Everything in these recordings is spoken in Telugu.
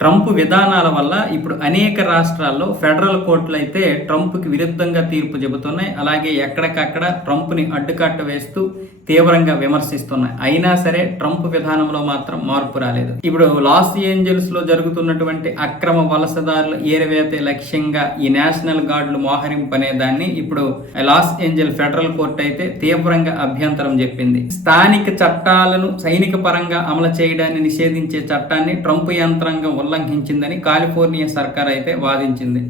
ట్రంప్ విధానాల వల్ల ఇప్పుడు అనేక రాష్ట్రాల్లో ఫెడరల్ కోర్టులు అయితే ట్రంప్కి విరుద్ధంగా తీర్పు చెబుతున్నాయి. అలాగే ఎక్కడికక్కడ ట్రంప్ని అడ్డుకట్ట వేస్తూ తీవ్రంగా విమర్శిస్తున్నాయి అయినా సరే ట్రంప్ విధానంలో మాత్రం మార్పు రాలేదు. ఇప్పుడు లాస్ ఏంజల్స్లో జరుగుతున్నటువంటి అక్రమ వలసదారుల ఏరవేత లక్ష్యంగా ఈ నేషనల్ గార్డులు మోహరింపు అనే దాన్ని ఇప్పుడు లాస్ ఏంజల్ ఫెడరల్ కోర్టు అయితే తీవ్రంగా అభ్యంతరం చెప్పింది. స్థానిక చట్టాలను సైనిక పరంగా అమలు చేయడాన్ని నిషేధించే చట్టాన్ని ట్రంప్ యంత్రాంగం ఉల్లంఘించిందని కాలిఫోర్నియా సర్కార్ అయితే వాదించింది.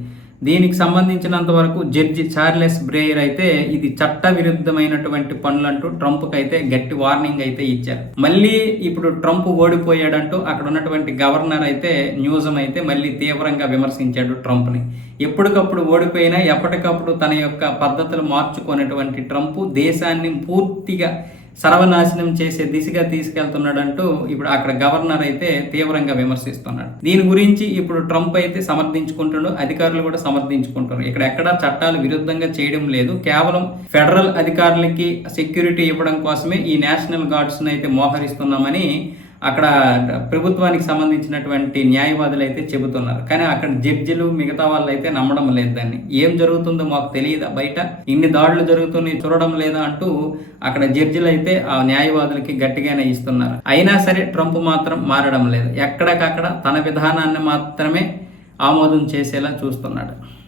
దీనికి సంబంధించినంత వరకు జడ్జి చార్లెస్ బ్రేయర్ అయితే ఇది చట్ట విరుద్ధమైనటువంటి పనులంటూ ట్రంప్కి అయితే గట్టి వార్నింగ్ అయితే ఇచ్చారు. మళ్ళీ ఇప్పుడు ట్రంప్ ఓడిపోయాడంటూ అక్కడ ఉన్నటువంటి గవర్నర్ అయితే న్యూజం అయితే మళ్ళీ తీవ్రంగా విమర్శించాడు ట్రంప్ని. ఎప్పటికప్పుడు ఓడిపోయినా ఎప్పటికప్పుడు తన యొక్క పద్ధతులు మార్చుకునేటువంటి ట్రంప్ దేశాన్ని పూర్తిగా సర్వనాశనం చేసే దిశగా తీసుకెళ్తున్నాడంటూ ఇప్పుడు అక్కడ గవర్నర్ అయితే తీవ్రంగా విమర్శిస్తున్నాడు. దీని గురించి ఇప్పుడు ట్రంప్ అయితే సమర్థించుకుంటాడు అధికారులు కూడా సమర్థించుకుంటారు ఇక్కడ ఎక్కడా చట్టాలు విరుద్ధంగా చేయడం లేదు. కేవలం ఫెడరల్ అధికారులకి సెక్యూరిటీ ఇవ్వడం కోసమే ఈ నేషనల్ గార్డ్స్ అయితే మోహరిస్తున్నామని అక్కడ ప్రభుత్వానికి సంబంధించినటువంటి న్యాయవాదులు అయితే చెబుతున్నారు. కానీ అక్కడ జడ్జిలు మిగతా వాళ్ళు అయితే నమ్మడం లేదు దాన్ని. ఏం జరుగుతుందో మాకు తెలియదా బయట? ఇన్ని దాడులు జరుగుతున్నాయి చూడడం లేదా అంటూ అక్కడ జడ్జిలు అయితే ఆ న్యాయవాదులకి గట్టిగానే ఇస్తున్నారు. అయినా సరే ట్రంప్ మాత్రం మారడం లేదు. ఎక్కడికక్కడ తన విధానాన్ని మాత్రమే ఆమోదం చేసేలా చూస్తున్నాడు.